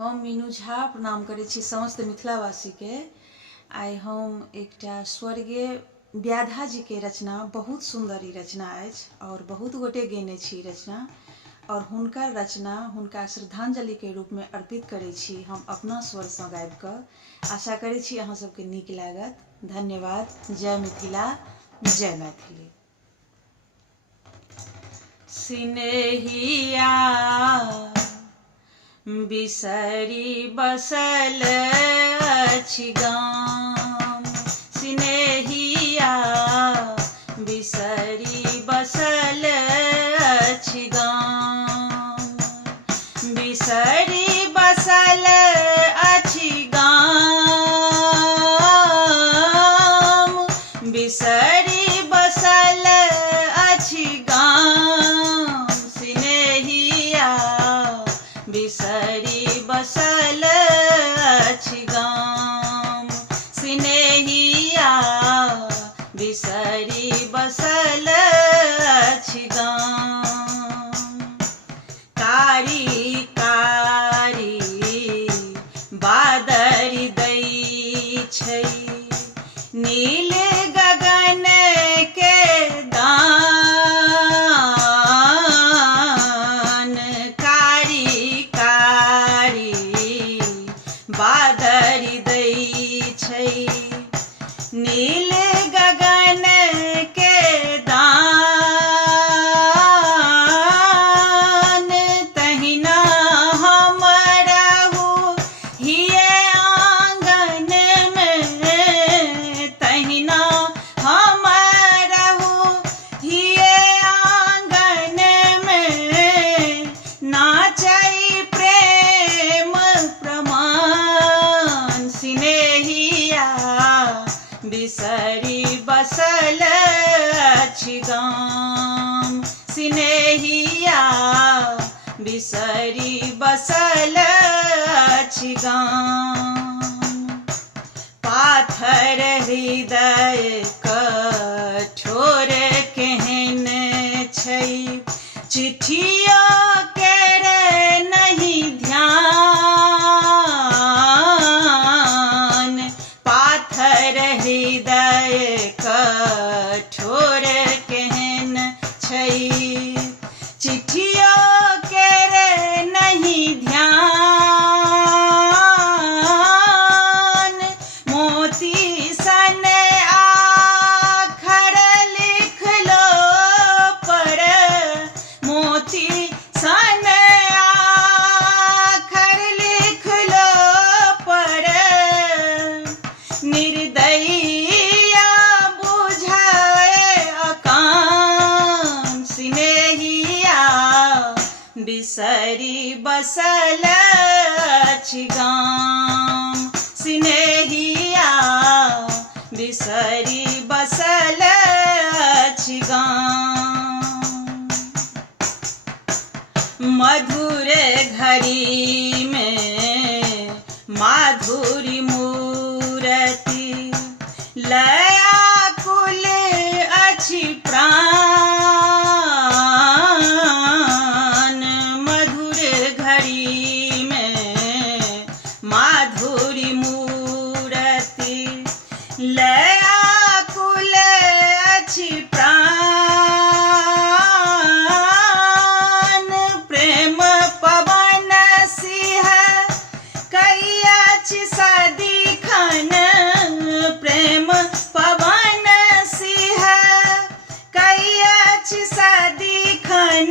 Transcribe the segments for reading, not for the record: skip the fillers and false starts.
हम मीनू झा प्रणाम करै छी समस्त मिथिलावासी के। आइ हम एकटा स्वर्गीय व्याधा जी के रचना, बहुत सुंदर ई रचना अछि और बहुत गोटे गेने छी रचना, और हुनकर रचना हुनका श्रद्धांजलि के रूप में अर्पित करै छी हम अपना स्वर से गाबि कऽ। आशा करै छी अहाँ सबके नीक लागत। धन्यवाद। जय मिथिला, जय मैथिली। सिनेहिया बिसरी बसल अछि गाम, सिनेहिया बिसरी बसल अछि गाम, बिसरी बसल अछि गाम, बिसरी बसल अछि गाम, सिनेहिया बिसरी बसल अछि गाम, सिनेहिया बिसरी बसल अछि गाम। कारी कारी बादरि दै छै नील गगन के दान, कारी कारी बादरि दै छै नील गगन के दान, तहिना हम रहू हिये आंगन में, तहिना हम रहू हिये आंगन में, नाचै प्रेम प्रमाण, सिनेहिया बिसरी बसल अछि गाम, सिनेहिया बिसरी बसल अछि गाम। पाथर हृदय कठोर केहन छै चिट्ठिया केरे नहीं ध्यान, पाथर हृदय कठोर केहन छै चिट्ठिया केरे नहीं ध्यान, मोती सन आखर लिखलो पर, मोती सन आखर लिखलो पर, निर्दयिया बुझाए अकान, सिनेहिया बिसरी बसल अछि गाम, सिनेहिया बिसरी बसल अछि गाम। मधुर घड़ी में माधुरी मूरति, लयाकुल अछि प्राण, मधुर घड़ी में माधुरी मूरति, लयाकुल अछि प्राण, प्रेम पवन सिंह कई अछि सदिखन, प्रेम पवन सिंह कई अछि सदिखन,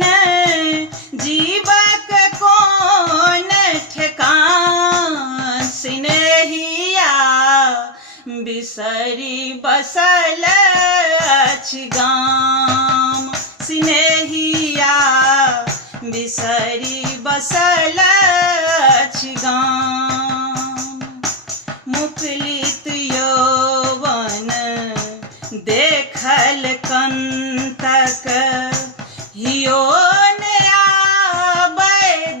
जीवक कोन ठेकान, सिनेहिया बिसरी बसल अछि गाम, सिनेहिया बिसरी बसल अछि गाम। मुकुलित यौवन देखल कंतक, हियो ने आबै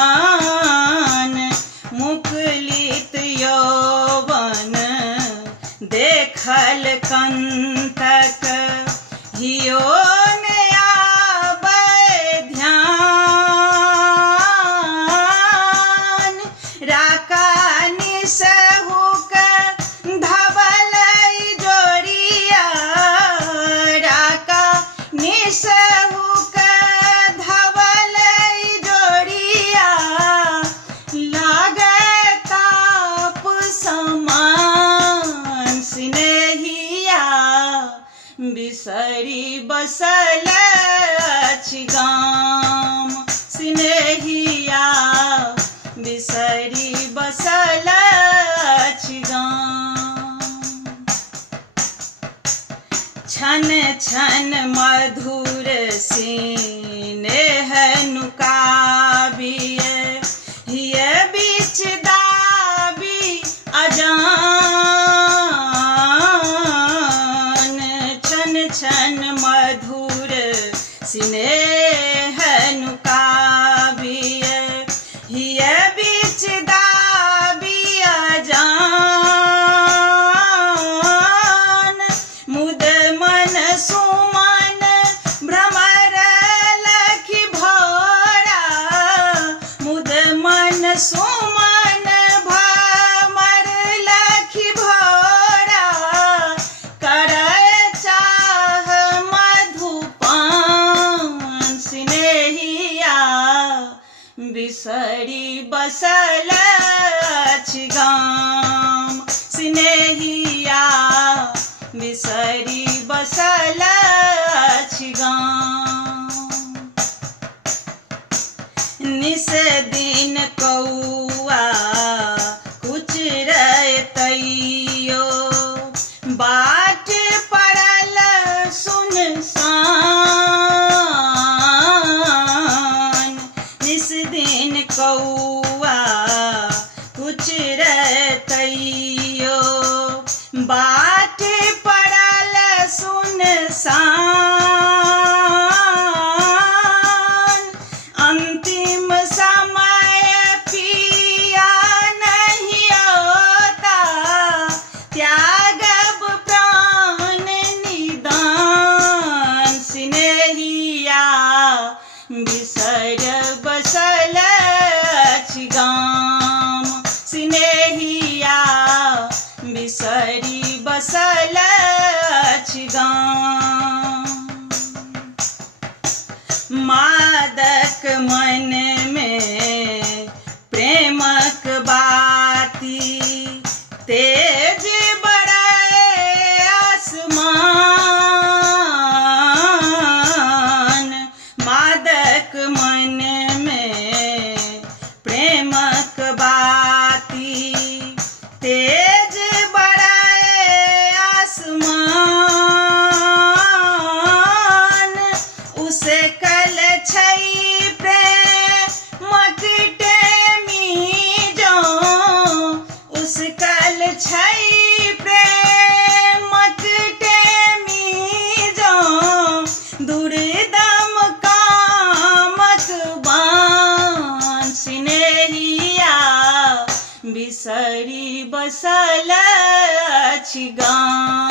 ध्यान, मुकुलित यौवन देखल कंतक, बिसरी बसल अछि गाम स्नेहिया बिसरी बसल अछि गाम निस दिन कौआ कुचरतैयो बाट पड़ल सुनसान निस दिन कौआ कुचरतैयो बाट पड़ल सुनसान अंतिम समय पिया नहीं होता त्यागब प्राण निदान स्नेहिया बिसर बसल अछि गाम स्नेहिया बिसरी बसल अछि गाम मादक मन में प्रेमक बाती तेज बड़ाए आसमान मादक मन में प्रेमक बाती तेज बड़ाए आसमान उसे कल छै प्रेमक टेमी जो उस कल छै प्रेमक टेमी जो दुर्दम कामक बान स्नेहिया बिसरी बसल अछि गाम।